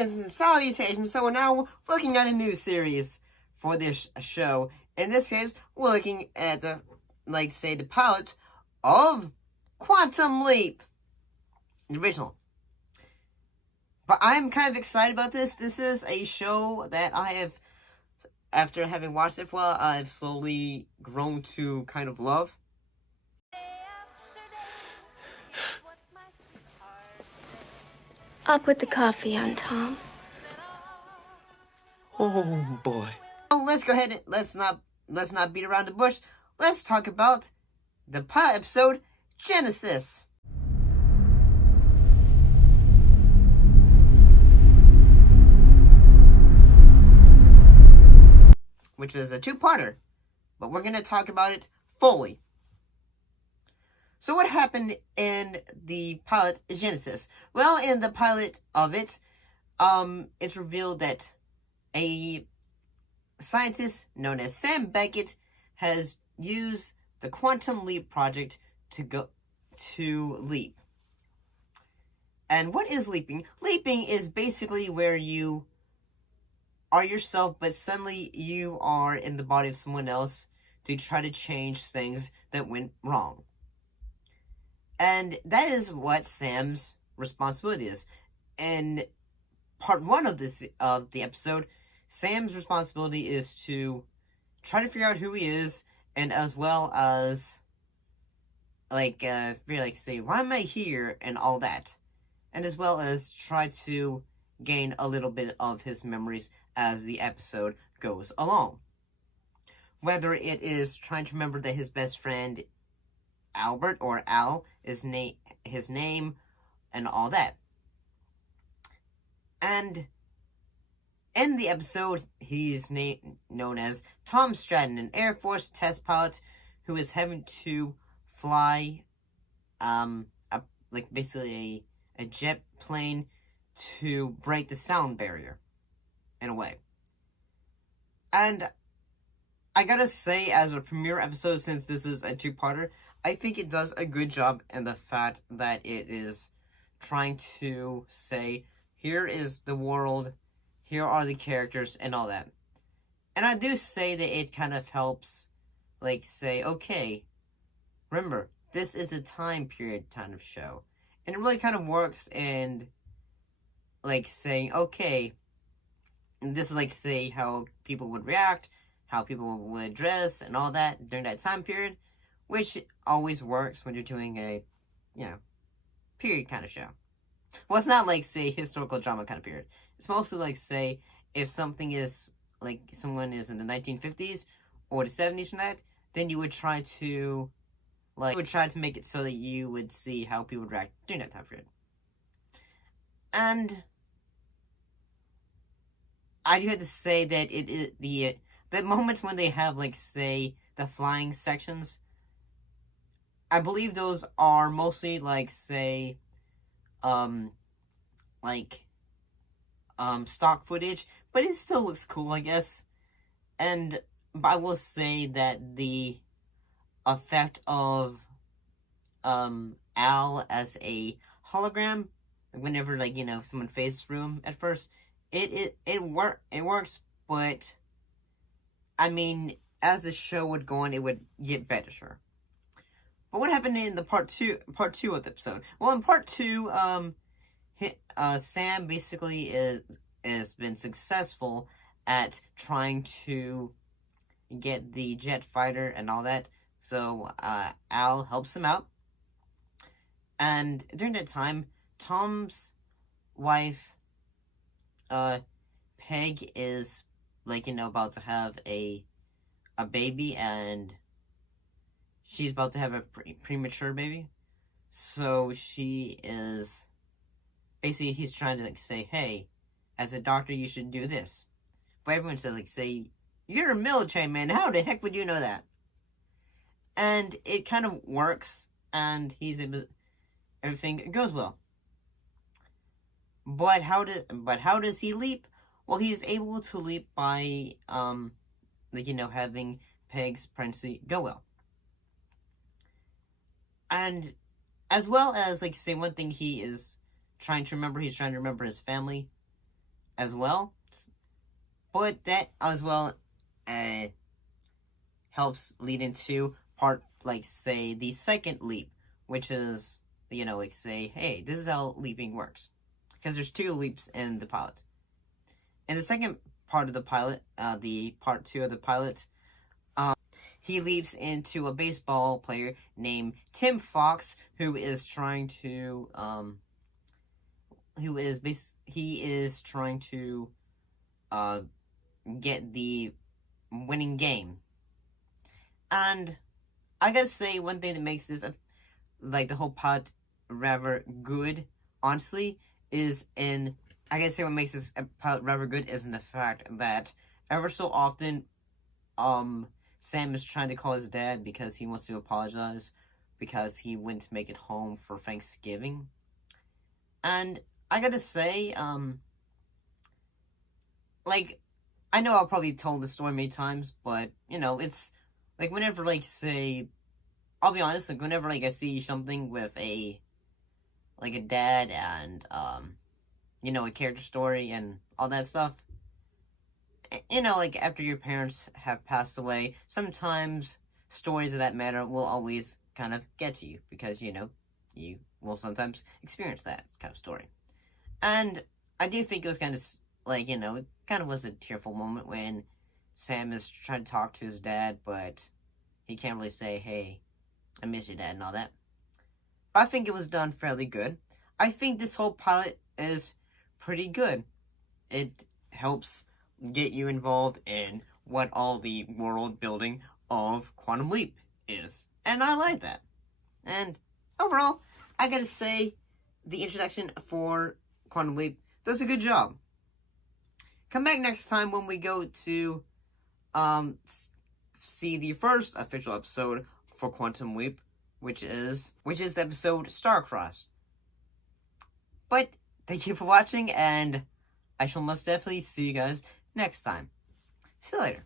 Greetings and salutations. So we're now looking at a new series for this show. In this case, we're looking at the pilot of Quantum Leap, the original. But I'm kind of excited about this. This is a show that I have, after having watched it for a while, I've slowly grown to kind of love. I'll put the coffee on, Tom. Oh, boy. So let's go ahead and let's not beat around the bush. Let's talk about the pilot episode, Genesis. Which was a two-parter, but we're going to talk about it fully. So what happened in the pilot Genesis? Well, in the pilot of it, it's revealed that a scientist known as Sam Beckett has used the Quantum Leap project to leap. And what is leaping? Leaping is basically where you are yourself, but suddenly you are in the body of someone else to try to change things that went wrong. And that is what Sam's responsibility is. In part one of the episode, Sam's responsibility is to try to figure out who he is, and as well as say, why am I here, and all that. And as well as try to gain a little bit of his memories as the episode goes along. Whether it is trying to remember that his best friend Albert, or Al, is his name, and all that. And in the episode, he's known as Tom Stratton, an Air Force test pilot who is having to fly, basically a jet plane to break the sound barrier, in a way. And I gotta say, as a premiere episode, since this is a two-parter, I think it does a good job in the fact that it is trying to say, here is the world, here are the characters, and all that. And I do say that it kind of helps, say, okay, remember, this is a time period kind of show. And it really kind of works in, saying, okay, this is, say, how people would react, how people would dress, and all that during that time period. Which always works when you're doing a, period kind of show. Well, it's not say, historical drama kind of period. It's mostly say, if something is, someone is in the 1950s or the 70s from that, then you would try to, make it so that you would see how people would react during that time period. And I do have to say that it is the moments when they have, say, the flying sections, I believe those are mostly, say, stock footage, but it still looks cool, I guess. But I will say that the effect of, Al as a hologram, whenever, someone phases through him at first, it works, but, I mean, as the show would go on, it would get better, sure. But what happened in the part two of the episode? Well, in part two, Sam basically has been successful at trying to get the jet fighter and all that. So Al helps him out, and during that time, Tom's wife, Peg, is about to have a baby, and she's about to have a premature baby. So she is, basically, he's trying to, say, hey, as a doctor, you should do this. But everyone says, say, you're a military man, how the heck would you know that? And it kind of works, and everything goes well. But how does he leap? Well, he's able to leap by, having Peg's pregnancy go well. And as well as, say, one thing he is trying to remember, he's trying to remember his family. as well. But that as well helps lead into part, like, say, the second leap, which is, like, say, hey, this is how leaping works. Because there's 2 leaps in the pilot. In the second part of the pilot, the part 2 of the pilot, he leaps into a baseball player named Tim Fox, who is trying to, get the winning game. And I gotta say, one thing that makes this, like, the whole pilot rather good, honestly, what makes this pilot rather good is in the fact that ever so often, Sam is trying to call his dad because he wants to apologize because he wouldn't make it home for Thanksgiving. And I gotta say, like, I know I've probably told this story many times, but, it's, like, whenever, like, say, I'll be honest, like, whenever, like, I see something with a dad and, a character story and all that stuff, like, after your parents have passed away, sometimes stories of that matter will always kind of get to you, because, you will sometimes experience that kind of story. And I do think it was kind of, like, it kind of was a tearful moment when Sam is trying to talk to his dad, but he can't really say, hey, I miss your dad and all that. But I think it was done fairly good. I think this whole pilot is pretty good. It helps get you involved in what all the world building of Quantum Leap is. And I like that. And overall, I gotta say, the introduction for Quantum Leap does a good job. Come back next time when we go to see the first official episode for Quantum Leap, which is the episode Starcrossed. But thank you for watching, and I shall most definitely see you guys next time. See you later.